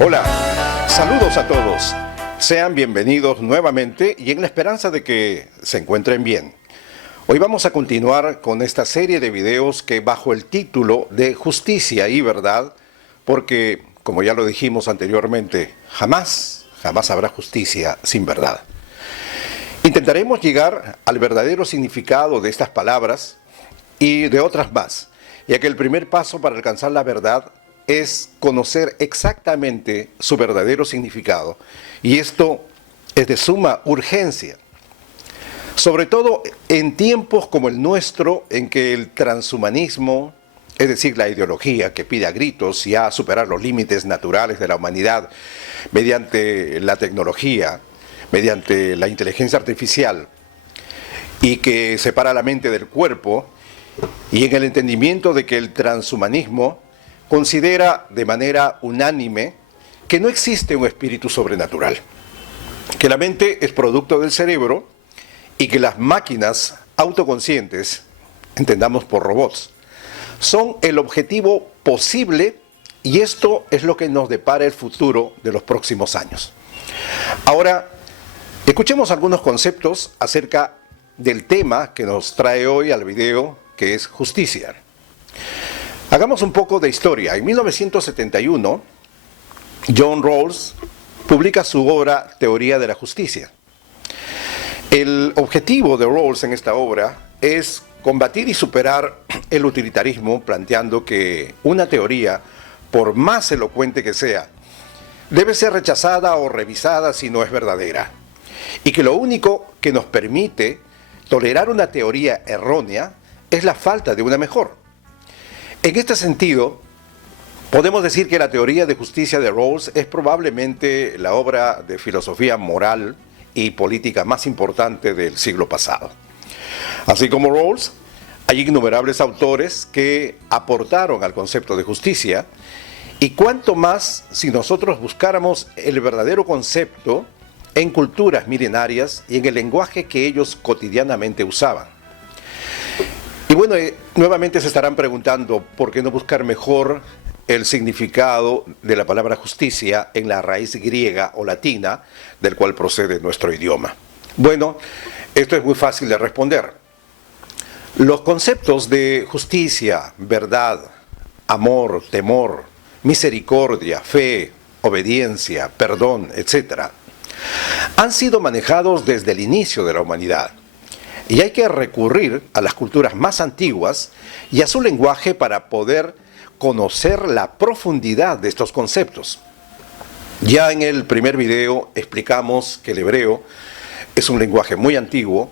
Hola, saludos a todos. Sean bienvenidos nuevamente y en la esperanza de que se encuentren bien. Hoy vamos a continuar con esta serie de videos que bajo el título de Justicia y Verdad, porque como ya lo dijimos anteriormente, jamás habrá justicia sin verdad. Intentaremos llegar al verdadero significado de estas palabras y de otras más, ya que el primer paso para alcanzar la verdad es conocer exactamente su verdadero significado, y esto es de suma urgencia, sobre todo en tiempos como el nuestro, en que el transhumanismo, es decir, la ideología que pide a gritos ya superar los límites naturales de la humanidad mediante la tecnología, mediante la inteligencia artificial, y que separa la mente del cuerpo, y en el entendimiento de que el transhumanismo considera de manera unánime que no existe un espíritu sobrenatural, que la mente es producto del cerebro y que las máquinas autoconscientes, entendamos por robots, son el objetivo posible, y esto es lo que nos depara el futuro de los próximos años. Ahora, escuchemos algunos conceptos acerca del tema que nos trae hoy al video, que es justicia. Hagamos un poco de historia. En 1971, John Rawls publica su obra Teoría de la Justicia. El objetivo de Rawls en esta obra es combatir y superar el utilitarismo, planteando que una teoría, por más elocuente que sea, debe ser rechazada o revisada si no es verdadera, y que lo único que nos permite tolerar una teoría errónea es la falta de una mejor. En este sentido, podemos decir que la teoría de justicia de Rawls es probablemente la obra de filosofía moral y política más importante del siglo pasado. Así como Rawls, hay innumerables autores que aportaron al concepto de justicia, y cuanto más si nosotros buscáramos el verdadero concepto en culturas milenarias y en el lenguaje que ellos cotidianamente usaban. Y bueno, nuevamente se estarán preguntando por qué no buscar mejor el significado de la palabra justicia en la raíz griega o latina del cual procede nuestro idioma. Bueno, esto es muy fácil de responder. Los conceptos de justicia, verdad, amor, temor, misericordia, fe, obediencia, perdón, etc., han sido manejados desde el inicio de la humanidad. Y hay que recurrir a las culturas más antiguas y a su lenguaje para poder conocer la profundidad de estos conceptos. Ya en el primer video explicamos que el hebreo es un lenguaje muy antiguo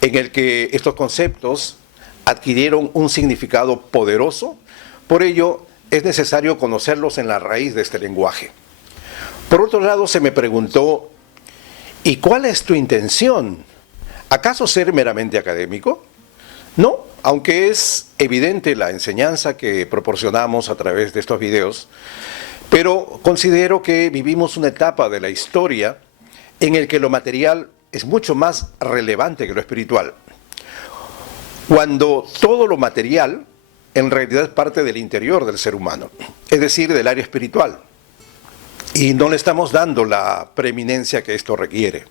en el que estos conceptos adquirieron un significado poderoso. Por ello es necesario conocerlos en la raíz de este lenguaje. Por otro lado, se me preguntó, ¿y cuál es tu intención? ¿Acaso ser meramente académico? No, aunque es evidente la enseñanza que proporcionamos a través de estos videos, pero considero que vivimos una etapa de la historia en el que lo material es mucho más relevante que lo espiritual, cuando todo lo material en realidad es parte del interior del ser humano, es decir, del área espiritual, y no le estamos dando la preeminencia que esto requiere.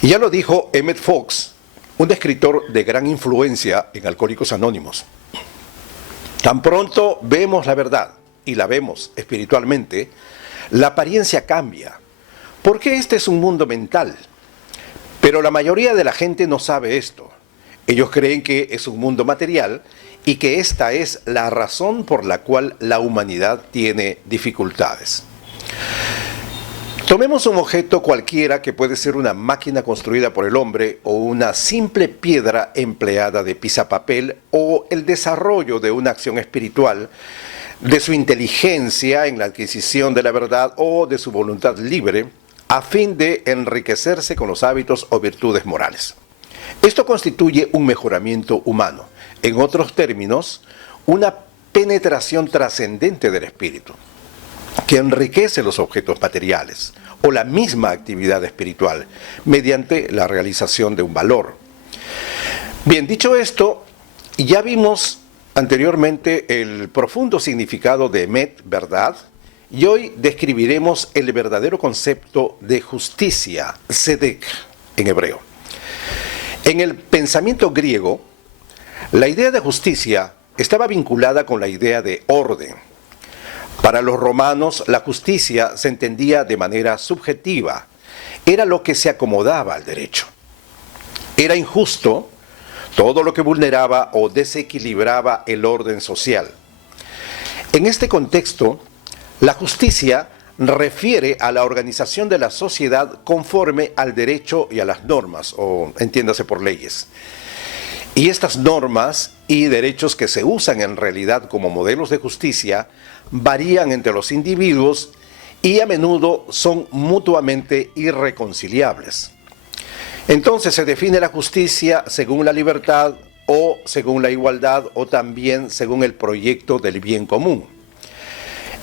Y ya lo dijo Emmett Fox, un escritor de gran influencia en Alcohólicos Anónimos. Tan pronto vemos la verdad y la vemos espiritualmente, la apariencia cambia, porque este es un mundo mental. Pero la mayoría de la gente no sabe esto. Ellos creen que es un mundo material y que esta es la razón por la cual la humanidad tiene dificultades. Tomemos un objeto cualquiera que puede ser una máquina construida por el hombre o una simple piedra empleada de pisapapel o el desarrollo de una acción espiritual, de su inteligencia en la adquisición de la verdad o de su voluntad libre a fin de enriquecerse con los hábitos o virtudes morales. Esto constituye un mejoramiento humano, en otros términos, una penetración trascendente del espíritu, que enriquece los objetos materiales o la misma actividad espiritual mediante la realización de un valor. Bien, dicho esto, ya vimos anteriormente el profundo significado de Emet, verdad, y hoy describiremos el verdadero concepto de justicia, tzedek en hebreo. En el pensamiento griego, la idea de justicia estaba vinculada con la idea de orden. Para los romanos, la justicia se entendía de manera subjetiva, era lo que se acomodaba al derecho. Era injusto todo lo que vulneraba o desequilibraba el orden social. En este contexto, la justicia refiere a la organización de la sociedad conforme al derecho y a las normas, o entiéndase por leyes. Y estas normas y derechos que se usan en realidad como modelos de justicia varían entre los individuos y a menudo son mutuamente irreconciliables. Entonces se define la justicia según la libertad o según la igualdad o también según el proyecto del bien común.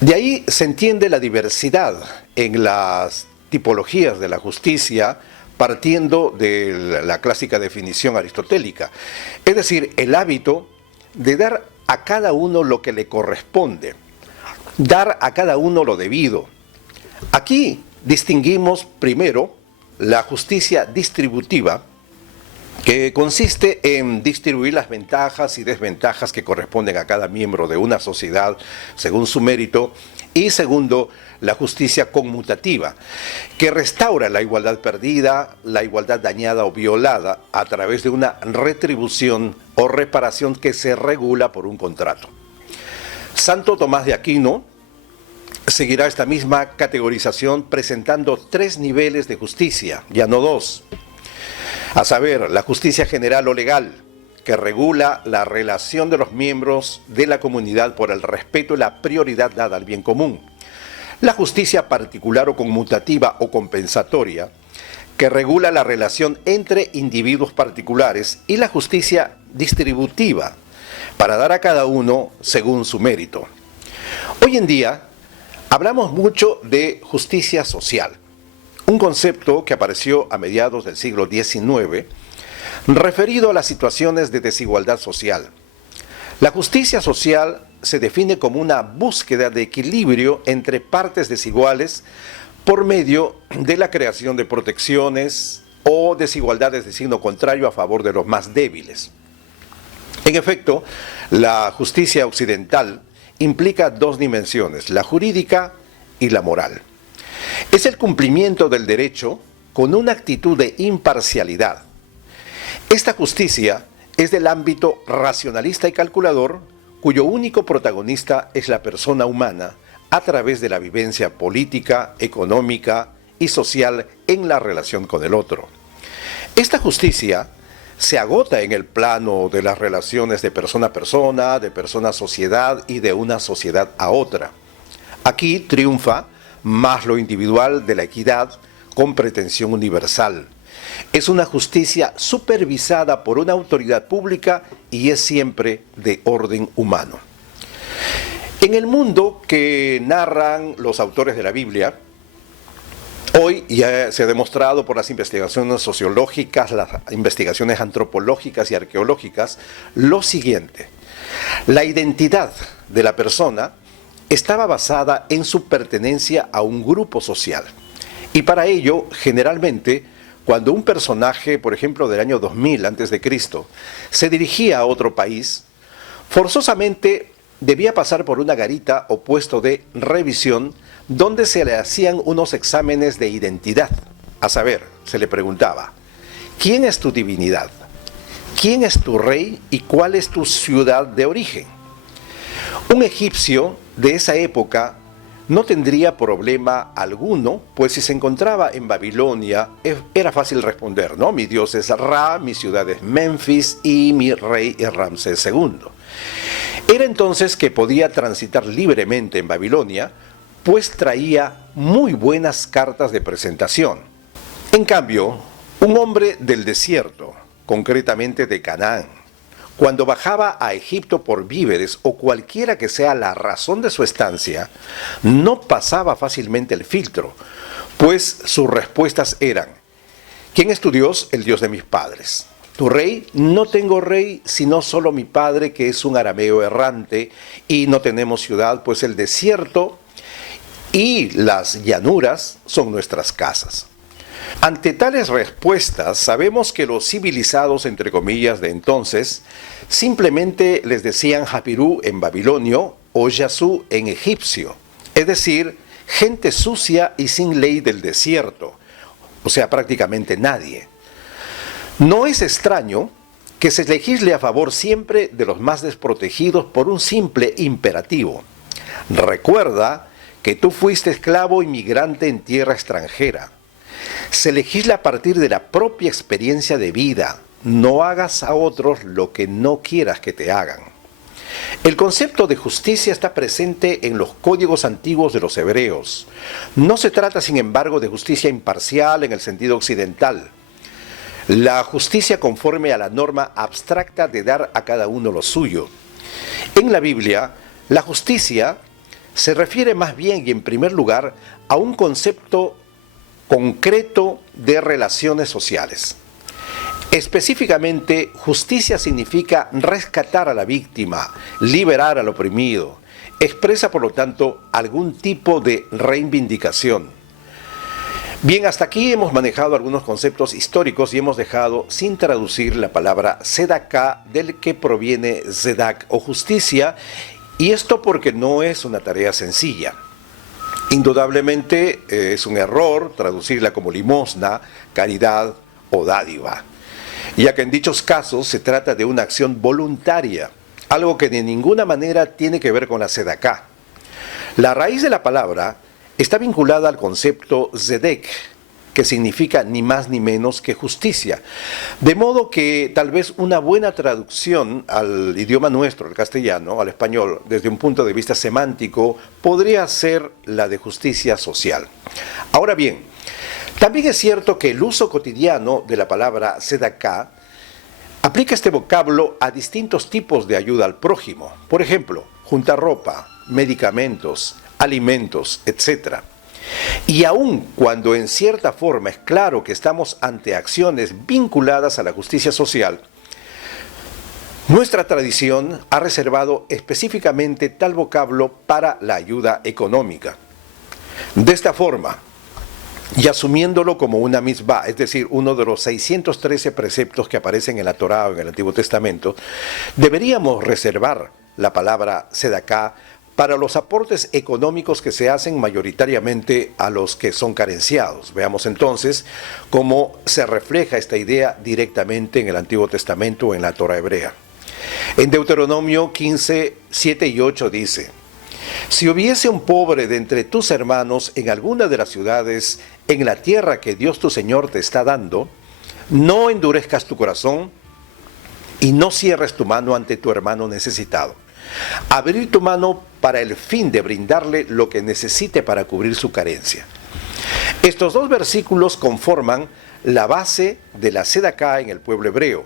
De ahí se entiende la diversidad en las tipologías de la justicia partiendo de la clásica definición aristotélica, es decir, el hábito de dar a cada uno lo que le corresponde, dar a cada uno lo debido. Aquí distinguimos primero la justicia distributiva, que consiste en distribuir las ventajas y desventajas que corresponden a cada miembro de una sociedad según su mérito, y segundo, la justicia conmutativa, que restaura la igualdad perdida, la igualdad dañada o violada a través de una retribución o reparación que se regula por un contrato. Santo Tomás de Aquino seguirá esta misma categorización presentando 3 niveles de justicia, ya no 2. A saber, la justicia general o legal, que regula la relación de los miembros de la comunidad por el respeto y la prioridad dada al bien común. La justicia particular o conmutativa o compensatoria, que regula la relación entre individuos particulares, y la justicia distributiva, para dar a cada uno según su mérito. Hoy en día, hablamos mucho de justicia social, un concepto que apareció a mediados del siglo XIX, referido a las situaciones de desigualdad social. La justicia social se define como una búsqueda de equilibrio entre partes desiguales por medio de la creación de protecciones o desigualdades de signo contrario a favor de los más débiles. En efecto, la justicia occidental implica 2 dimensiones, la jurídica y la moral. Es el cumplimiento del derecho con una actitud de imparcialidad. Esta justicia es del ámbito racionalista y calculador, cuyo único protagonista es la persona humana a través de la vivencia política, económica y social en la relación con el otro. Esta justicia se agota en el plano de las relaciones de persona a persona, de persona a sociedad y de una sociedad a otra. Aquí triunfa más lo individual de la equidad con pretensión universal. Es una justicia supervisada por una autoridad pública y es siempre de orden humano. En el mundo que narran los autores de la Biblia, hoy ya se ha demostrado por las investigaciones sociológicas, las investigaciones antropológicas y arqueológicas, lo siguiente: la identidad de la persona estaba basada en su pertenencia a un grupo social. Y para ello, generalmente, cuando un personaje, por ejemplo, del año 2000 a.C., se dirigía a otro país, forzosamente debía pasar por una garita o puesto de revisión donde se le hacían unos exámenes de identidad. A saber, se le preguntaba: ¿quién es tu divinidad? ¿Quién es tu rey y cuál es tu ciudad de origen? Un egipcio de esa época no tendría problema alguno, pues si se encontraba en Babilonia, era fácil responder, ¿no? Mi dios es Ra, mi ciudad es Memphis y mi rey es Ramsés II. Era entonces que podía transitar libremente en Babilonia, pues traía muy buenas cartas de presentación. En cambio, un hombre del desierto, concretamente de Canaán, cuando bajaba a Egipto por víveres o cualquiera que sea la razón de su estancia, no pasaba fácilmente el filtro, pues sus respuestas eran: ¿quién es tu Dios? El Dios de mis padres. ¿Tu rey? No tengo rey, sino solo mi padre, que es un arameo errante, y no tenemos ciudad, pues el desierto y las llanuras son nuestras casas. Ante tales respuestas, sabemos que los civilizados, entre comillas, de entonces, simplemente les decían Japirú en babilonio o Yazú en egipcio, es decir, gente sucia y sin ley del desierto, o sea, prácticamente nadie. No es extraño que se legisle a favor siempre de los más desprotegidos por un simple imperativo. Recuerda que tú fuiste esclavo inmigrante en tierra extranjera. Se legisla a partir de la propia experiencia de vida. No hagas a otros lo que no quieras que te hagan. El concepto de justicia está presente en los códigos antiguos de los hebreos. No se trata, sin embargo, de justicia imparcial en el sentido occidental. La justicia conforme a la norma abstracta de dar a cada uno lo suyo. En la Biblia, la justicia se refiere más bien y en primer lugar a un concepto concreto de relaciones sociales. Específicamente, justicia significa rescatar a la víctima, liberar al oprimido. Expresa, por lo tanto, algún tipo de reivindicación. Bien, hasta aquí hemos manejado algunos conceptos históricos y hemos dejado sin traducir la palabra sedaká, del que proviene zedak o justicia, y esto porque no es una tarea sencilla. Indudablemente es un error traducirla como limosna, caridad o dádiva, ya que en dichos casos se trata de una acción voluntaria, algo que de ninguna manera tiene que ver con la sedaká. La raíz de la palabra está vinculada al concepto zedek, que significa ni más ni menos que justicia. De modo que tal vez una buena traducción al idioma nuestro, al castellano, al español, desde un punto de vista semántico, podría ser la de justicia social. Ahora bien, también es cierto que el uso cotidiano de la palabra sedaká aplica este vocablo a distintos tipos de ayuda al prójimo. Por ejemplo, juntar ropa, medicamentos, alimentos, etc. Y aun cuando en cierta forma es claro que estamos ante acciones vinculadas a la justicia social, nuestra tradición ha reservado específicamente tal vocablo para la ayuda económica. De esta forma, y asumiéndolo como una mitzvah, es decir, uno de los 613 preceptos que aparecen en la Torá o en el Antiguo Testamento, deberíamos reservar la palabra sedaká para los aportes económicos que se hacen mayoritariamente a los que son carenciados. Veamos entonces cómo se refleja esta idea directamente en el Antiguo Testamento o en la Torá hebrea. En Deuteronomio 15, 7 y 8 dice: si hubiese un pobre de entre tus hermanos en alguna de las ciudades en la tierra que Dios tu Señor te está dando, no endurezcas tu corazón y no cierres tu mano ante tu hermano necesitado. Abrir tu mano para el fin de brindarle lo que necesite para cubrir su carencia. Estos dos versículos conforman la base de la sedaká en el pueblo hebreo.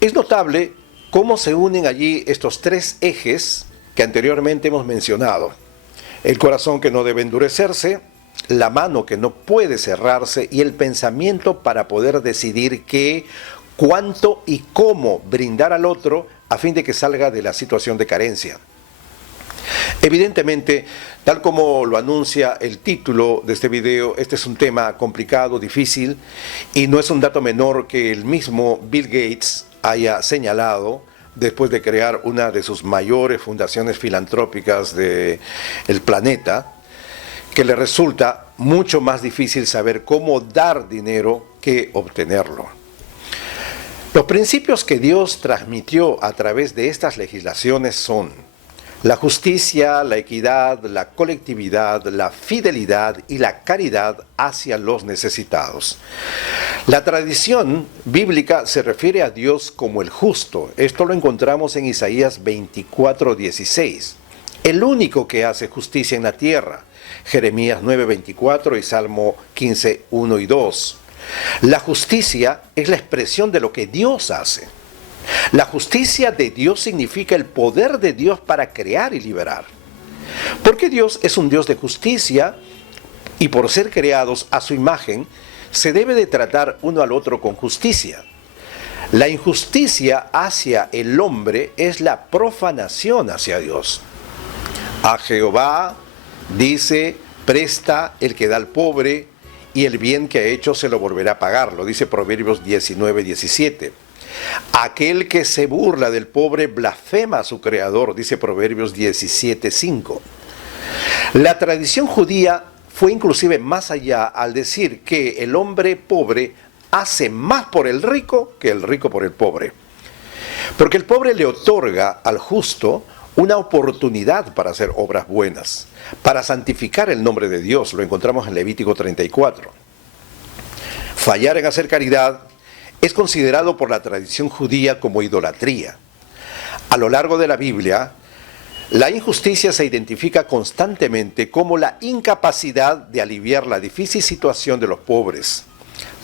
Es notable cómo se unen allí estos tres ejes que anteriormente hemos mencionado: el corazón que no debe endurecerse, la mano que no puede cerrarse y el pensamiento para poder decidir qué, cuánto y cómo brindar al otro a fin de que salga de la situación de carencia. Evidentemente, tal como lo anuncia el título de este video, este es un tema complicado, difícil, y no es un dato menor que el mismo Bill Gates haya señalado después de crear una de sus mayores fundaciones filantrópicas del planeta, que le resulta mucho más difícil saber cómo dar dinero que obtenerlo. Los principios que Dios transmitió a través de estas legislaciones son la justicia, la equidad, la colectividad, la fidelidad y la caridad hacia los necesitados. La tradición bíblica se refiere a Dios como el justo. Esto lo encontramos en Isaías 24:16. El único que hace justicia en la tierra. Jeremías 9:24 y Salmo 15:1 y 2. La justicia es la expresión de lo que Dios hace. La justicia de Dios significa el poder de Dios para crear y liberar. Porque Dios es un Dios de justicia y por ser creados a su imagen, se debe de tratar uno al otro con justicia. La injusticia hacia el hombre es la profanación hacia Dios. A Jehová dice: presta el que da al pobre, y el bien que ha hecho se lo volverá a pagar, lo dice Proverbios 19:17. Aquel que se burla del pobre blasfema a su creador, dice Proverbios 17:5. La tradición judía fue inclusive más allá al decir que el hombre pobre hace más por el rico que el rico por el pobre. Porque el pobre le otorga al justo una oportunidad para hacer obras buenas, para santificar el nombre de Dios, lo encontramos en Levítico 34. Fallar en hacer caridad es considerado por la tradición judía como idolatría. A lo largo de la Biblia, la injusticia se identifica constantemente como la incapacidad de aliviar la difícil situación de los pobres.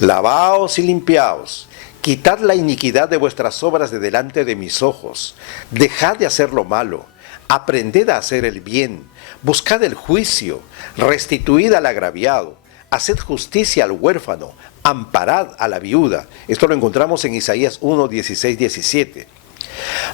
Lavaos y limpiaos, quitad la iniquidad de vuestras obras de delante de mis ojos, dejad de hacer lo malo, aprended a hacer el bien, buscad el juicio, restituid al agraviado, haced justicia al huérfano, amparad a la viuda. Esto lo encontramos en Isaías 1, 16, 17.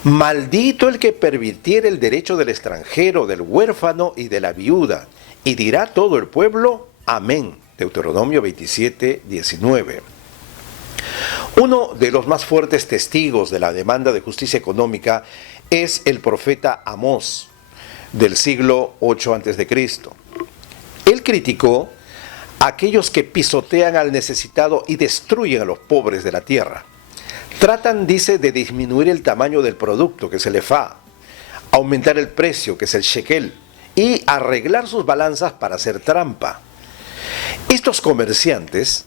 Maldito el que pervirtiere el derecho del extranjero, del huérfano y de la viuda, y dirá todo el pueblo, amén. Deuteronomio 27, 19. Uno de los más fuertes testigos de la demanda de justicia económica es el profeta Amós, del siglo 8 a.C. Él criticó a aquellos que pisotean al necesitado y destruyen a los pobres de la tierra. Tratan, dice, de disminuir el tamaño del producto, que es el efá, aumentar el precio, que es el shekel, y arreglar sus balanzas para hacer trampa. Estos comerciantes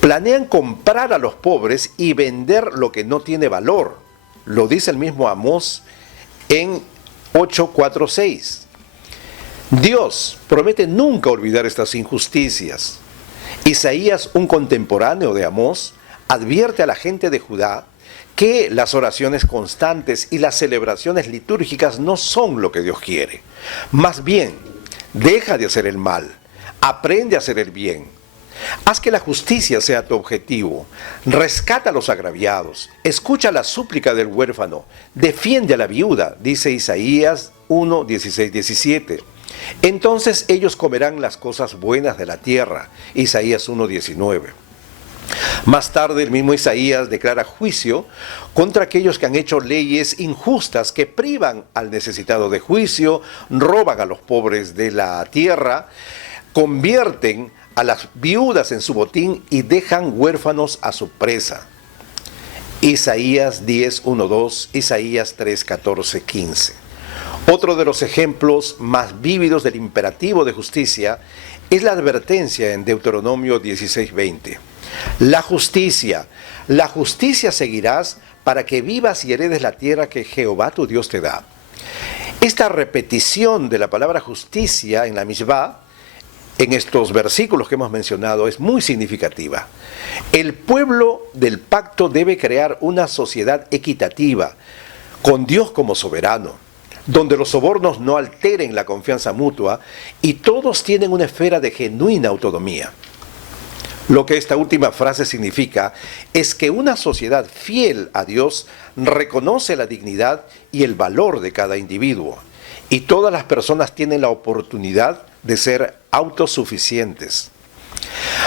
planean comprar a los pobres y vender lo que no tiene valor. Lo dice el mismo Amós en 8:4-6. Dios promete nunca olvidar estas injusticias. Isaías, un contemporáneo de Amós, advierte a la gente de Judá que las oraciones constantes y las celebraciones litúrgicas no son lo que Dios quiere. Más bien, deja de hacer el mal, aprende a hacer el bien. Haz que la justicia sea tu objetivo, rescata a los agraviados, escucha la súplica del huérfano, defiende a la viuda, dice Isaías 1, 16, 17. Entonces ellos comerán las cosas buenas de la tierra, Isaías 1, 19. Más tarde el mismo Isaías declara juicio contra aquellos que han hecho leyes injustas que privan al necesitado de juicio, roban a los pobres de la tierra, convierten a las viudas en su botín y dejan huérfanos a su presa. Isaías 10, 1, 2, Isaías 3, 14, 15. Otro de los ejemplos más vívidos del imperativo de justicia es la advertencia en Deuteronomio 16, 20. La justicia seguirás para que vivas y heredes la tierra que Jehová tu Dios te da. Esta repetición de la palabra justicia en la Mishvá, en estos versículos que hemos mencionado, es muy significativa. El pueblo del pacto debe crear una sociedad equitativa, con Dios como soberano, donde los sobornos no alteren la confianza mutua y todos tienen una esfera de genuina autonomía. Lo que esta última frase significa es que una sociedad fiel a Dios reconoce la dignidad y el valor de cada individuo, y todas las personas tienen la oportunidad de ser autosuficientes.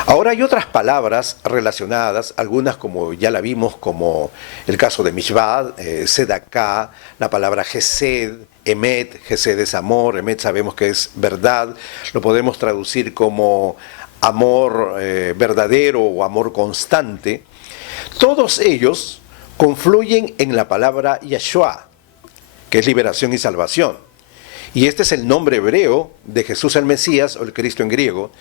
Ahora hay otras palabras relacionadas, algunas como ya la vimos, como el caso de Mishvá, Sedaká, la palabra Gesed, Emet. Gesed es amor, Emet sabemos que es verdad, lo podemos traducir como amor verdadero o amor constante. Todos ellos confluyen en la palabra Yeshua, que es liberación y salvación. Y este es el nombre hebreo de Jesús el Mesías, o el Cristo en griego,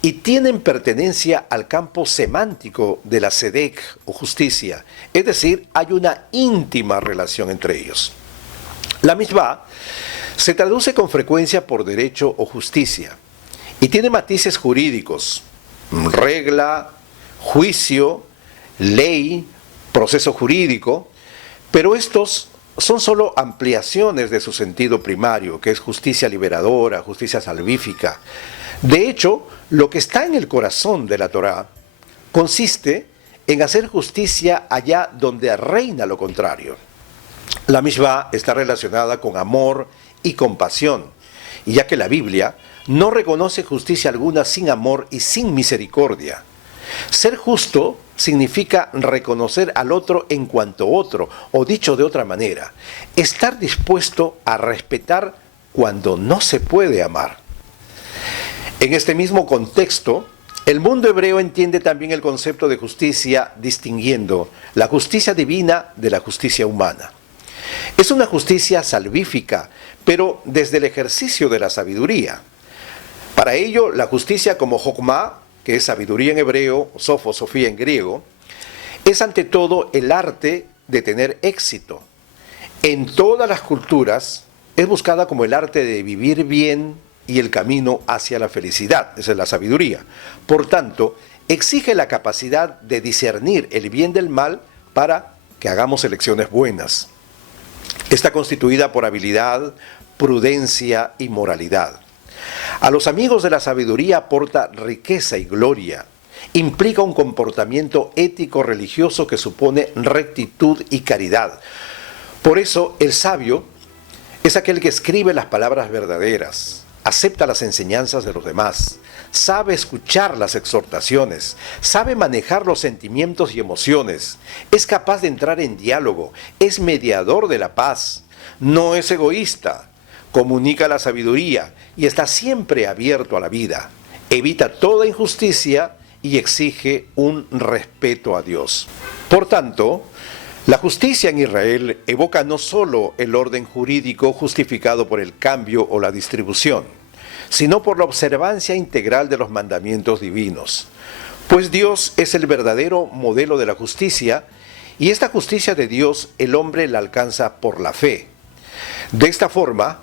y tienen pertenencia al campo semántico de la Sedek o justicia, es decir, hay una íntima relación entre ellos. La Mishvá se traduce con frecuencia por derecho o justicia, y tiene matices jurídicos, regla, juicio, ley, proceso jurídico, pero estos son solo ampliaciones de su sentido primario, que es justicia liberadora, justicia salvífica. De hecho, lo que está en el corazón de la Torá consiste en hacer justicia allá donde reina lo contrario. La Mishvá está relacionada con amor y compasión, y ya que la Biblia no reconoce justicia alguna sin amor y sin misericordia. Ser justo significa reconocer al otro en cuanto otro, o dicho de otra manera, estar dispuesto a respetar cuando no se puede amar. En este mismo contexto, el mundo hebreo entiende también el concepto de justicia distinguiendo la justicia divina de la justicia humana. Es una justicia salvífica, pero desde el ejercicio de la sabiduría. Para ello, la justicia como Jokmá, que es sabiduría en hebreo, Sofía en griego, es ante todo el arte de tener éxito. En todas las culturas es buscada como el arte de vivir bien y el camino hacia la felicidad, esa es la sabiduría. Por tanto, exige la capacidad de discernir el bien del mal para que hagamos elecciones buenas. Está constituida por habilidad, prudencia y moralidad. A los amigos de la sabiduría aporta riqueza y gloria. Implica un comportamiento ético-religioso que supone rectitud y caridad. Por eso, el sabio es aquel que escribe las palabras verdaderas, acepta las enseñanzas de los demás, sabe escuchar las exhortaciones, sabe manejar los sentimientos y emociones, es capaz de entrar en diálogo, es mediador de la paz, no es egoísta, comunica la sabiduría y está siempre abierto a la vida, evita toda injusticia y exige un respeto a Dios. Por tanto, la justicia en Israel evoca no solo el orden jurídico justificado por el cambio o la distribución, sino por la observancia integral de los mandamientos divinos. Pues Dios es el verdadero modelo de la justicia, y esta justicia de Dios el hombre la alcanza por la fe. De esta forma,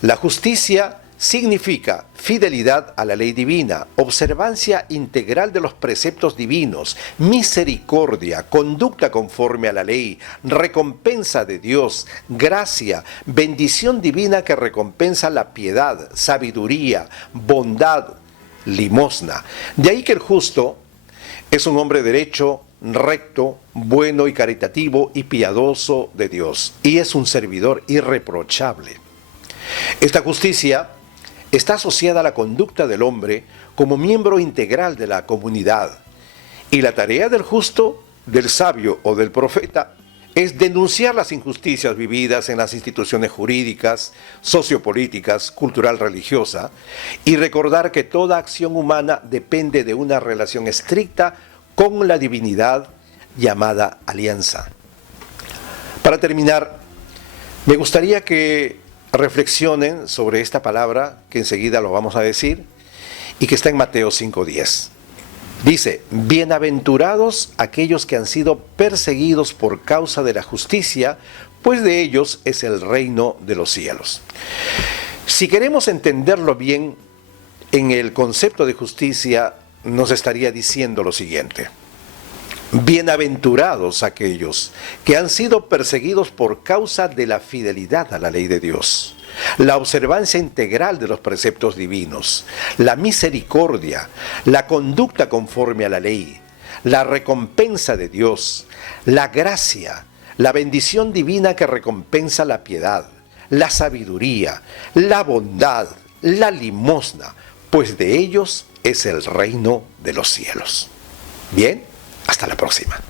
la justicia significa fidelidad a la ley divina, observancia integral de los preceptos divinos, misericordia, conducta conforme a la ley, recompensa de Dios, gracia, bendición divina que recompensa la piedad, sabiduría, bondad, limosna. De ahí que el justo es un hombre derecho, recto, bueno y caritativo y piadoso de Dios, y es un servidor irreprochable. Esta justicia está asociada a la conducta del hombre como miembro integral de la comunidad. Y la tarea del justo, del sabio o del profeta es denunciar las injusticias vividas en las instituciones jurídicas, sociopolíticas, cultural, religiosa, y recordar que toda acción humana depende de una relación estricta con la divinidad llamada alianza. Para terminar, me gustaría que reflexionen sobre esta palabra, que enseguida lo vamos a decir, y que está en Mateo 5:10. Dice: bienaventurados aquellos que han sido perseguidos por causa de la justicia, pues de ellos es el reino de los cielos. Si queremos entenderlo bien, en el concepto de justicia nos estaría diciendo lo siguiente: bienaventurados aquellos que han sido perseguidos por causa de la fidelidad a la ley de Dios, la observancia integral de los preceptos divinos, la misericordia, la conducta conforme a la ley, la recompensa de Dios, la gracia, la bendición divina que recompensa la piedad, la sabiduría, la bondad, la limosna, pues de ellos es el reino de los cielos. Bien, hasta la próxima.